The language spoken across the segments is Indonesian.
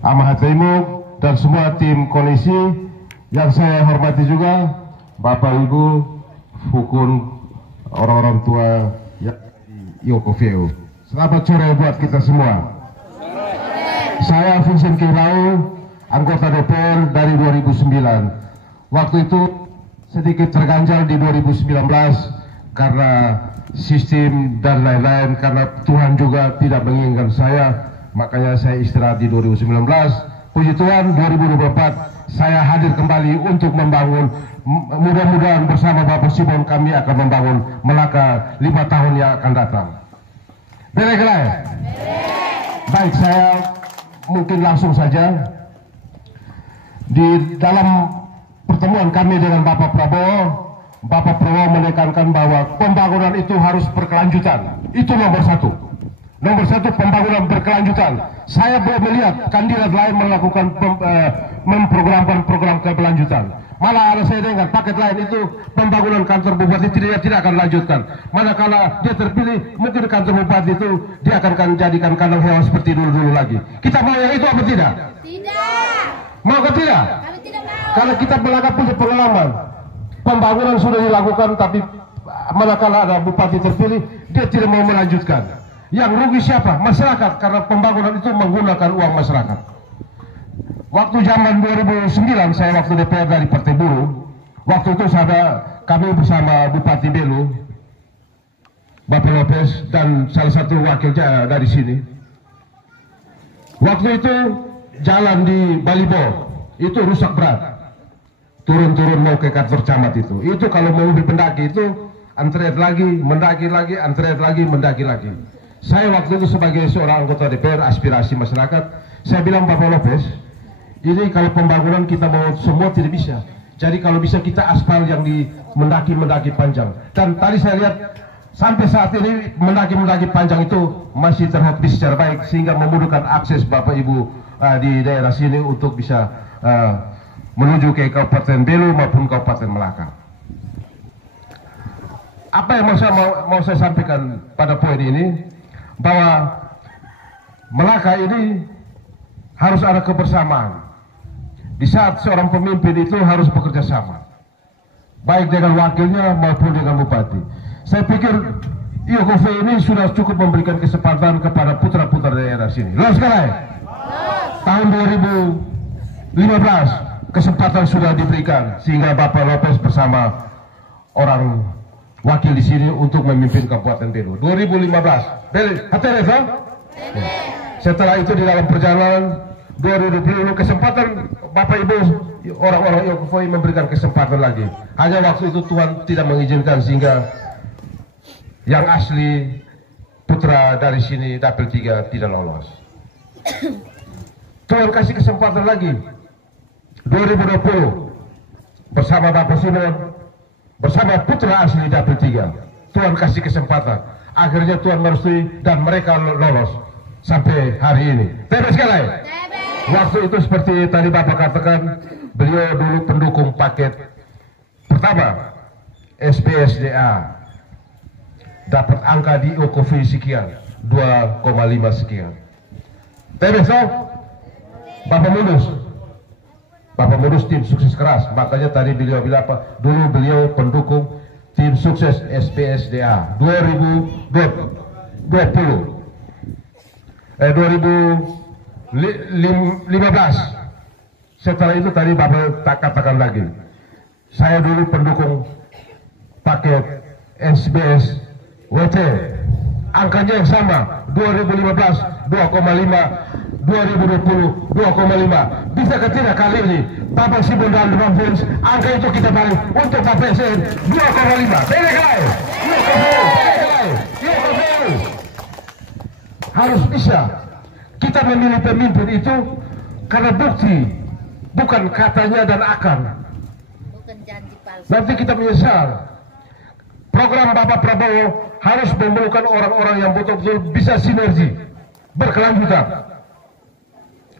Amahat Taimuk, dan semua tim koalisi yang saya hormati juga, Bapak Ibu, Fukun, orang-orang tua yang di Yokofeu. Selamat sore buat kita semua. Saya Vincent Kirau, anggota DPR dari 2009. Waktu itu sedikit terganjal di 2019 karena sistem dan lain-lain, karena Tuhan juga tidak menginginkan saya. Makanya saya istirahat di 2019. Puji Tuhan, 2024 saya hadir kembali untuk membangun. Mudah-mudahan bersama Bapak Simon kami akan membangun Melaka 5 tahun yang akan datang. Beregelai. Baik, saya mungkin langsung saja. Di dalam pertemuan kami dengan Bapak Prabowo menekankan bahwa pembangunan itu harus berkelanjutan. Itu nomor satu. Nomor satu, pembangunan berkelanjutan. Saya belum melihat kandidat lain melakukan memprogramkan program keberlanjutan. Malah ada saya dengar paket lain itu pembangunan kantor bupati tidak akan lanjutkan. Manakala dia terpilih, mungkin kantor bupati itu dia akan jadikan kandang hewan seperti dulu lagi. Kita mau yang itu apa tidak? Tidak. Mau ke tidak? Kami tidak mau. Karena kita Melaka punya pengalaman. Pembangunan sudah dilakukan, tapi manakala ada bupati terpilih, dia tidak mau melanjutkan. Yang rugi siapa? Masyarakat, karena pembangunan itu menggunakan uang masyarakat. Waktu zaman 2009, saya waktu DPR dari Partai Buruh, waktu itu kami bersama Bupati Belu, Bapak Lopez, dan salah satu wakil dari sini. Waktu itu jalan di Balibo itu rusak berat, turun-turun mau ke kantor camat itu kalau mau mobil pendaki itu antrean lagi, mendaki lagi, antrean lagi, mendaki lagi. Saya waktu itu sebagai seorang anggota DPR aspirasi masyarakat, saya bilang Bapak Lopez, ini kalau pembangunan kita mau semua tidak bisa. Jadi kalau bisa kita aspal yang di mendaki panjang. Dan tadi saya lihat sampai saat ini mendaki panjang itu masih terhabis secara baik, sehingga memudahkan akses Bapak Ibu di daerah sini untuk bisa menuju ke Kabupaten Belu maupun Kabupaten Melaka. Apa yang mau saya sampaikan pada poin ini, bahwa Melaka ini harus ada kebersamaan. Di saat seorang pemimpin itu harus bekerja sama, baik dengan wakilnya maupun dengan bupati. Saya pikir Yokofeu ini sudah cukup memberikan kesempatan kepada putra-putra daerah sini. Lalu sekarang tahun 2015 kesempatan sudah diberikan, sehingga Bapak Lopez bersama orang wakil di sini untuk memimpin Kabupaten Belu 2015. Setelah itu di dalam perjalanan 2020 kesempatan Bapak Ibu orang-orang Yokofeu memberikan kesempatan lagi. Hanya waktu itu Tuhan tidak mengizinkan, sehingga yang asli putra dari sini dapil 3 tidak lolos. Tuhan kasih kesempatan lagi 2020 bersama Bapak Simon, bersama putra asli dapil 3. Tuhan kasih kesempatan, akhirnya Tuhan merestui dan mereka lolos sampai hari ini. Terima kasih. Waktu itu seperti tadi Bapak katakan, beliau dulu pendukung paket pertama SPSDA, dapat angka di Yokofeu sekian 2,5 sekian. Terima kasih. Bapak Mudus tim sukses keras, makanya tadi beliau bilang apa? Dulu beliau pendukung tim sukses SPSDA 2015. Setelah itu tadi Bapak tak katakan lagi, saya dulu pendukung paket SBS WT, angkanya yang sama 2015 2,5, 2020 2,5. Bisa ke tidak kali ini Bapak Simon dan Bang Vince, angka itu kita balik untuk KPSN 2,5. Harus bisa kita memilih pemimpin itu karena bukti, bukan katanya dan akan. Bukan janji palsu. Nanti kita menyesal. Program Bapak Prabowo harus memerlukan orang-orang yang betul-betul bisa sinergi, berkelanjutan.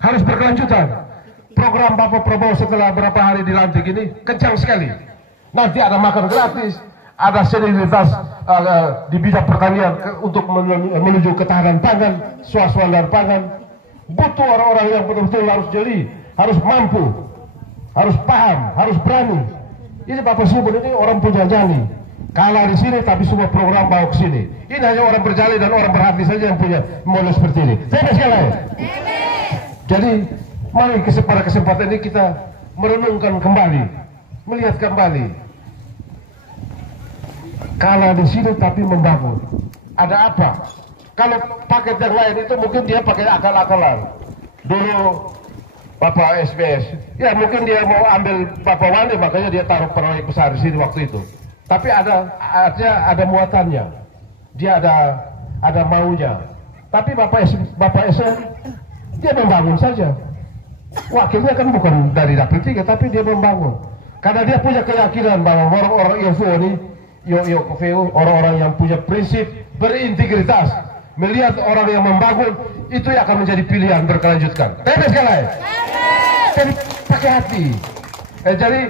Harus berkelanjutan. Program Bapak Prabowo setelah berapa hari dilantik ini kencang sekali. Nanti ada makan gratis, ada sinergitas di bidang pertanian untuk menuju ketahanan pangan, swasembada pangan. Butuh orang-orang yang betul-betul harus jeli, harus mampu, harus paham, harus berani. Ini Bapak Simon ini orang punya nyali. Kalah di sini tapi semua program bawa ke sini. Ini hanya orang berjali dan orang berhati saja yang punya model seperti ini. Tebes sekali. Jadi mari pada kesempatan ini kita merenungkan kembali, melihat kembali. Kalah di sini tapi membangun. Ada apa? Kalau paket yang lain itu mungkin dia pakai akal-akalan. Dulu Bapak SBS, ya mungkin dia mau ambil Bapak Wandi, makanya dia taruh proyek besar di sini waktu itu. Tapi ada muatannya, dia ada maunya. Tapi Bapak SM dia membangun saja. Wakilnya kan bukan dari Dapil 3, tapi dia membangun. Karena dia punya keyakinan bahwa orang-orang IOFO ini, orang-orang yang punya prinsip, berintegritas, melihat orang yang membangun itu yang akan menjadi pilihan berkelanjutan. Tebes sekali. Jadi pakai hati. Jadi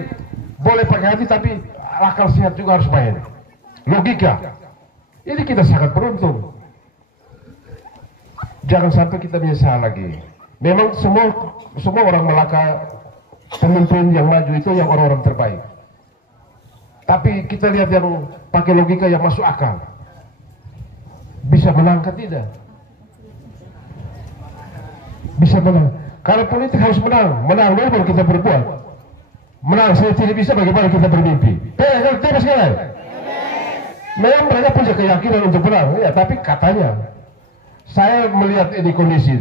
boleh pakai hati tapi akal sehat juga harus main. Logika. Ini kita sangat beruntung. Jangan sampai kita menyesal lagi. Memang semua orang Melaka, pemimpin yang maju itu yang orang-orang terbaik. Tapi kita lihat yang pakai logika yang masuk akal. Bisa menang atau tidak? Bisa menang. Kalau politik harus menang dulu baru kita berbuat. Menang saya tidak bisa, bagaimana kita bermimpi? Tidak sekali. Memang mereka punya keyakinan untuk menang, ya. Tapi katanya, saya melihat ini kondisi.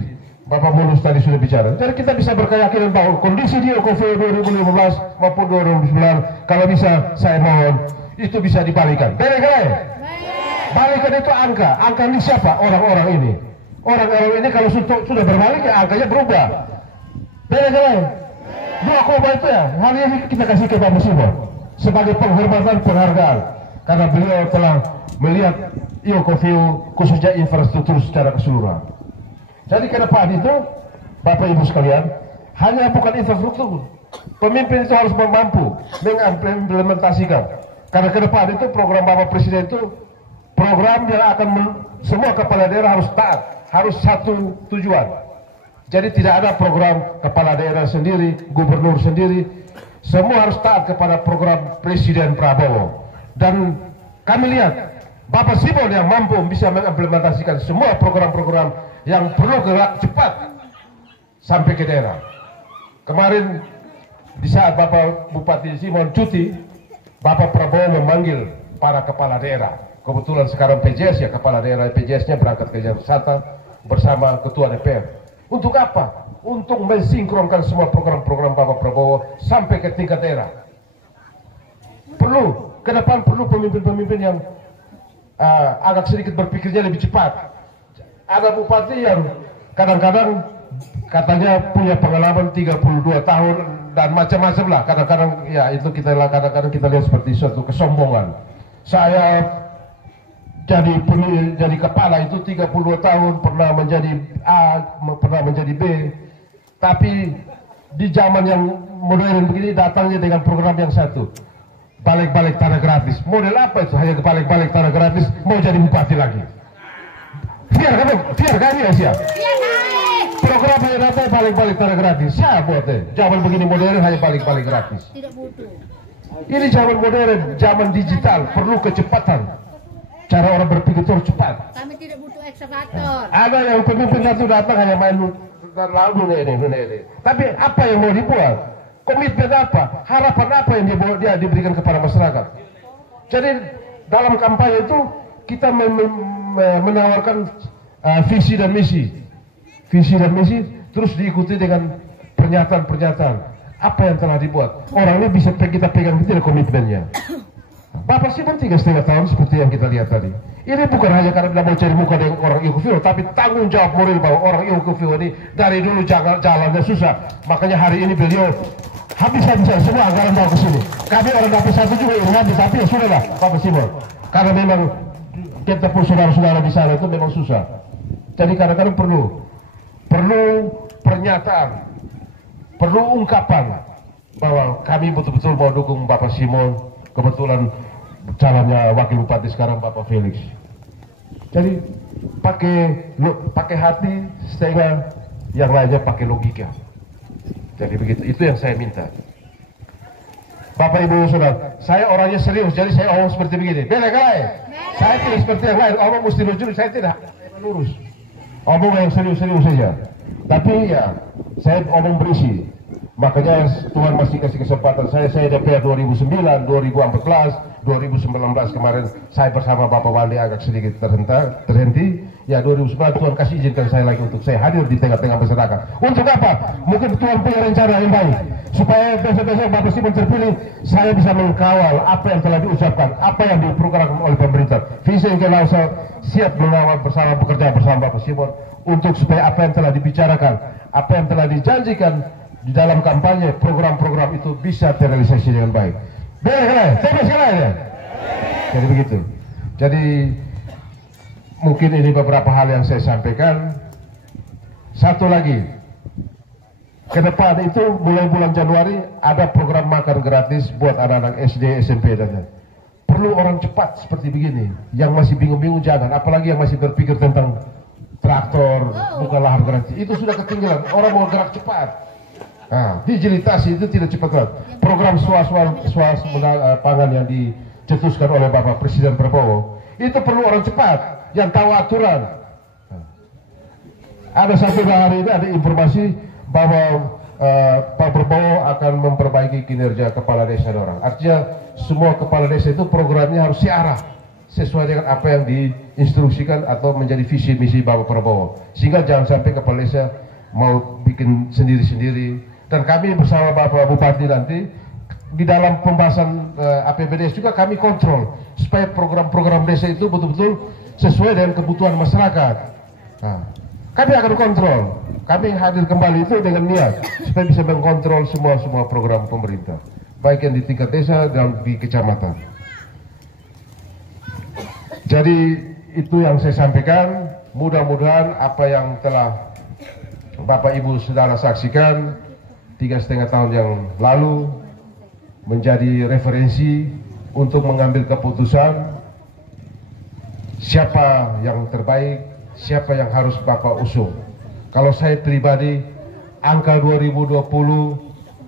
Bapak Mulus tadi sudah bicara. Jadi kita bisa berkeyakinan bahwa kondisi di OKV 2015 maupun 2009, kalau bisa saya mohon itu bisa dibalikan. Balikan itu angka ini siapa? Orang-orang ini. Orang-orang ini kalau sudah berbalik ya angkanya berubah. Dua koma itu ya, hari ini kita kasih ke Bapak Simon sebagai penghormatan penghargaan karena beliau telah melihat IOKOVIO khususnya infrastruktur secara keseluruhan. Jadi ke depan itu Bapak Ibu sekalian, hanya bukan infrastruktur, pemimpin itu harus mampu mengimplementasikan. Karena ke depan itu program Bapak Presiden itu program yang akan semua kepala daerah harus taat, harus satu tujuan. Jadi tidak ada program kepala daerah sendiri, gubernur sendiri, semua harus taat kepada program Presiden Prabowo. Dan kami lihat Bapak Simon yang mampu bisa mengimplementasikan semua program-program yang perlu gerak cepat sampai ke daerah. Kemarin di saat Bapak Bupati Simon cuti, Bapak Prabowo memanggil para kepala daerah. Kebetulan sekarang PJS ya, kepala daerah PJS-nya berangkat ke Jakarta bersama Ketua DPR. Untuk apa? Untuk mensinkronkan semua program-program Bapak Prabowo sampai ke tingkat daerah. Ke depan perlu pemimpin-pemimpin yang agak sedikit berpikirnya lebih cepat. Ada bupati yang kadang-kadang katanya punya pengalaman 32 tahun dan macam-macam lah. Kadang-kadang ya itu kadang-kadang kita lihat seperti suatu kesombongan. Saya jadi kepala itu 32 tahun, pernah menjadi A, pernah menjadi B. Tapi di zaman yang modern begini datangnya dengan program yang satu. Balik-balik tanah gratis. Model apa itu? Hanya balik-balik tanah gratis, mau jadi bupati lagi. Biar kami ya siap. Program hanya datang balik-balik tanah gratis. Siapa buatnya? Zaman begini modern hanya balik-balik gratis. Tidak butuh. Ini zaman modern, zaman digital, perlu kecepatan. Cara orang berpikir itu harus cepat. Kami tidak butuh eksavator. Ada yang pemimpin satu datang hanya main lalu ini. Tapi apa yang mau dibuat? Komitmen apa? Harapan apa yang dia diberikan kepada masyarakat? Jadi dalam kampanye itu kita menawarkan visi dan misi. Visi dan misi terus diikuti dengan pernyataan-pernyataan. Apa yang telah dibuat? Orang ini bisa kita pegang betul komitmennya. Bapak Simon 3,5 tahun seperti yang kita lihat tadi. Ini bukan hanya karena dia mau cari muka dengan orang IOKOVIO, tapi tanggung jawab moral bahwa orang IOKOVIO ini dari dulu jalannya susah. Makanya hari ini beliau habis-habisan semua anggaran bawa ke sini. Kami orang Dapil 1 juga ingin habis, tapi ya sudahlah Bapak Simon. Karena memang kita pun saudara-saudara di sana itu memang susah. Jadi kadang-kadang perlu pernyataan, perlu ungkapan bahwa kami betul-betul mau dukung Bapak Simon. Kebetulan calonnya wakil bupati sekarang Bapak Felix. Jadi pakai hati sehingga yang lainnya pakai logika. Jadi begitu, itu yang saya minta. Bapak Ibu Saudara, saya orangnya serius, jadi saya omong seperti begini. Bele kalai, saya tidak seperti yang lain, omong mesti lucu, saya tidak lurus. Omong yang serius-serius saja. Tapi ya, saya omong berisi. Makanya Tuhan masih kasih kesempatan saya DPR 2009, 2014, 2019 kemarin saya bersama Bapak Wali agak sedikit terhenti. Ya 2009 Tuhan kasih izinkan saya lagi untuk saya hadir di tengah-tengah masyarakat. Untuk apa? Mungkin Tuhan punya rencana yang baik. Supaya besok-besok Bapak Simon terpilih, saya bisa mengkawal apa yang telah diucapkan, apa yang diprogramkan oleh pemerintah. Visi yang siap mengawal bersama, bekerja bersama Bapak Simon untuk supaya apa yang telah dibicarakan, apa yang telah dijanjikan di dalam kampanye, program-program itu bisa terrealisasi dengan baik. Ya. Jadi begitu. Jadi mungkin ini beberapa hal yang saya sampaikan. Satu lagi, ke depan itu mulai bulan Januari ada program makan gratis buat anak-anak SD, SMP dan perlu orang cepat seperti begini. Yang masih bingung-bingung jangan, apalagi yang masih berpikir tentang traktor, bukan lahan gratis. Itu sudah ketinggalan. Orang mau gerak cepat. Nah, digitalisasi itu tidak cepat. Program swasembada pangan yang dicetuskan oleh Bapak Presiden Prabowo itu perlu orang cepat yang tahu aturan. Ada satu hari ini ada informasi bahwa Pak Prabowo akan memperbaiki kinerja kepala desa orang. Artinya semua kepala desa itu programnya harus searah sesuai dengan apa yang diinstruksikan atau menjadi visi misi Bapak Prabowo. Sehingga jangan sampai kepala desa mau bikin sendiri-sendiri. Dan kami bersama Bapak Bupati nanti di dalam pembahasan APBD juga kami kontrol supaya program-program desa itu betul-betul sesuai dengan kebutuhan masyarakat. Nah, kami akan kontrol. Kami hadir kembali itu dengan niat supaya bisa mengkontrol semua program pemerintah, baik yang di tingkat desa dan di kecamatan. Jadi itu yang saya sampaikan. Mudah-mudahan apa yang telah Bapak Ibu Saudara saksikan 3,5 tahun yang lalu menjadi referensi untuk mengambil keputusan siapa yang terbaik, siapa yang harus Bapak usung. Kalau saya pribadi, angka 2020,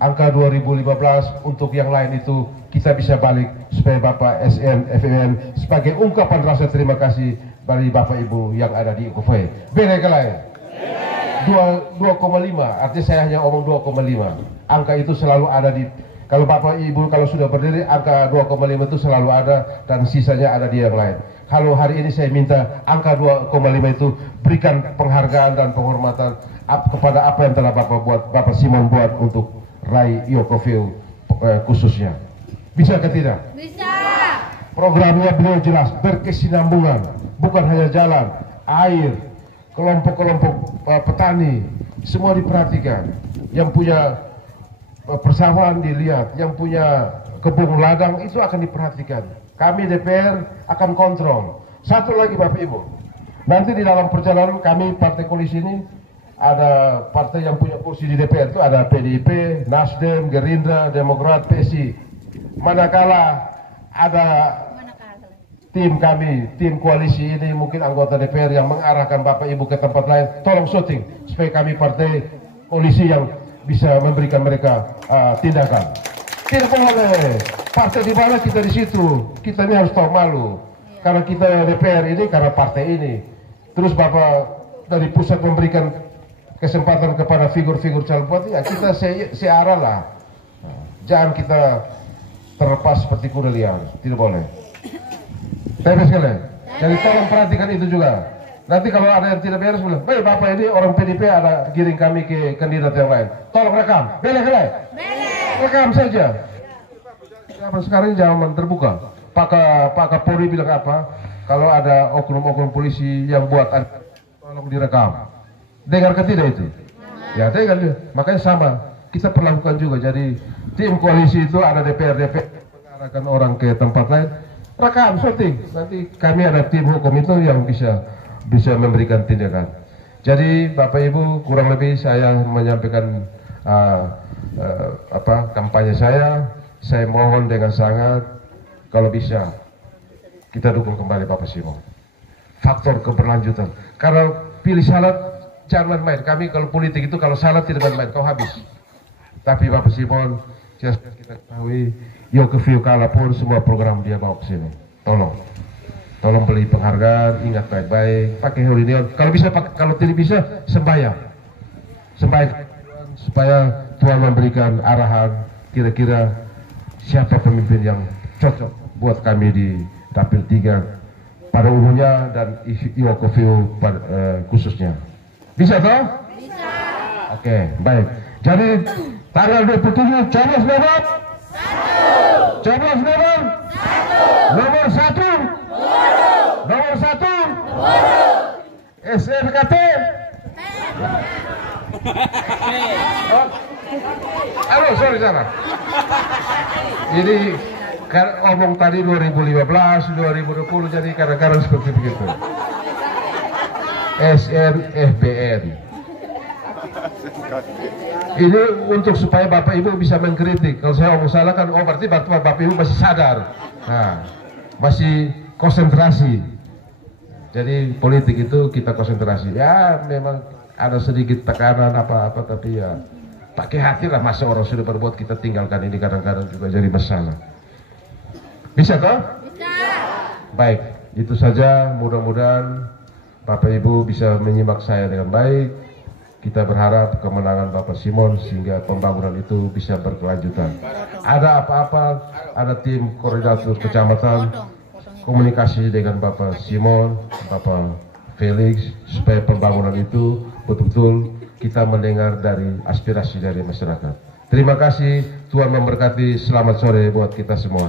angka 2015, untuk yang lain itu kita bisa balik supaya Bapak SN, FMN sebagai ungkapan rasa terima kasih dari Bapak Ibu yang ada di UKV. Beda lain. 2,5, artinya saya hanya omong 2,5. Angka itu selalu ada di, kalau Bapak Ibu kalau sudah berdiri, angka 2,5 itu selalu ada dan sisanya ada di yang lain. Kalau hari ini saya minta angka 2,5 itu berikan penghargaan dan penghormatan kepada apa yang telah Bapak buat, Bapak Simon buat untuk Rai Iokovil khususnya. Bisa ke tidak? Bisa. Programnya beliau jelas, berkesinambungan, bukan hanya jalan, air, kelompok-kelompok petani, semua diperhatikan. Yang punya persawahan dilihat, yang punya kebun ladang itu akan diperhatikan. Kami DPR akan kontrol. Satu lagi Bapak Ibu, nanti di dalam perjalanan kami partai koalisi ini ada partai yang punya kursi di DPR itu ada PDIP, Nasdem, Gerindra, Demokrat, PSI. Manakala ada tim kami, tim koalisi ini mungkin anggota DPR yang mengarahkan Bapak Ibu ke tempat lain, tolong syuting supaya kami partai koalisi yang bisa memberikan mereka tindakan. Tidak boleh partai di mana kita di situ, kita ini harus tahu malu karena kita DPR ini karena partai ini. Terus Bapak dari pusat memberikan kesempatan kepada figur-figur calon bupati, ya kita searah lah. Jangan kita terlepas seperti kuda liar, tidak boleh. Baik sekalian. Jadi tolong perhatikan itu juga. Nanti kalau ada yang tidak beres bilang, baik Bapak ini orang PDP ada giring kami ke kandidat yang lain. Tolong rekam. Boleh. Rekam saja. Sekarang ini zaman terbuka. Pak Kapolri bilang apa? Kalau ada oknum-oknum polisi yang buat tolong direkam. Dengar ke tidak itu? Ya dengar. Makanya sama. Kita perlakukan juga. Jadi tim koalisi itu ada DPR mengarahkan orang ke tempat lain. Rekam, syuting. Nanti kami ada tim hukum itu yang bisa memberikan tindakan. Jadi Bapak Ibu kurang lebih saya menyampaikan kampanye saya. Saya mohon dengan sangat kalau bisa kita dukung kembali Bapak Simon. Faktor keberlanjutan. Karena pilih salat jangan main-main. Kami kalau politik itu kalau salah tidak main-main, kau habis. Tapi Bapak Simon, kita ketahui, Yokeview kalah pun semua program dia bawa ke sini. Tolong beli penghargaan, ingat baik-baik, pakai Holy Kalau bisa, kalau tidak bisa, sembahyang supaya Tuhan memberikan arahan kira-kira siapa pemimpin yang cocok buat kami di Dapil 3 pada umumnya dan Yokeview khususnya. Bisa toh? Bisa. Oke, baik. Jadi tanggal 27 coblos nomor 1. Coblos nomor 1. Nomor 1. Nomor 1. SRKT. Aduh, sorry salah. Jadi kan omong tadi 2015, 2020 jadi kadang-kadang seperti begitu. SNFBN. Ini untuk supaya Bapak Ibu bisa mengkritik. Kalau saya omong salah kan, berarti Bapak Ibu masih sadar, masih konsentrasi. Jadi politik itu kita konsentrasi. Ya memang ada sedikit tekanan apa-apa, tapi ya pakai hati lah. Masa orang sudah berbuat kita tinggalkan, ini kadang-kadang juga jadi masalah. Bisa toh? Bisa. Baik, itu saja. Mudah-mudahan Bapak Ibu bisa menyimak saya dengan baik. Kita berharap kemenangan Bapak Simon sehingga pembangunan itu bisa berkelanjutan. Ada apa-apa, ada tim koordinator kecamatan komunikasi dengan Bapak Simon, Bapak Felix, supaya pembangunan itu betul-betul kita mendengar dari aspirasi dari masyarakat. Terima kasih, Tuhan memberkati. Selamat sore buat kita semua.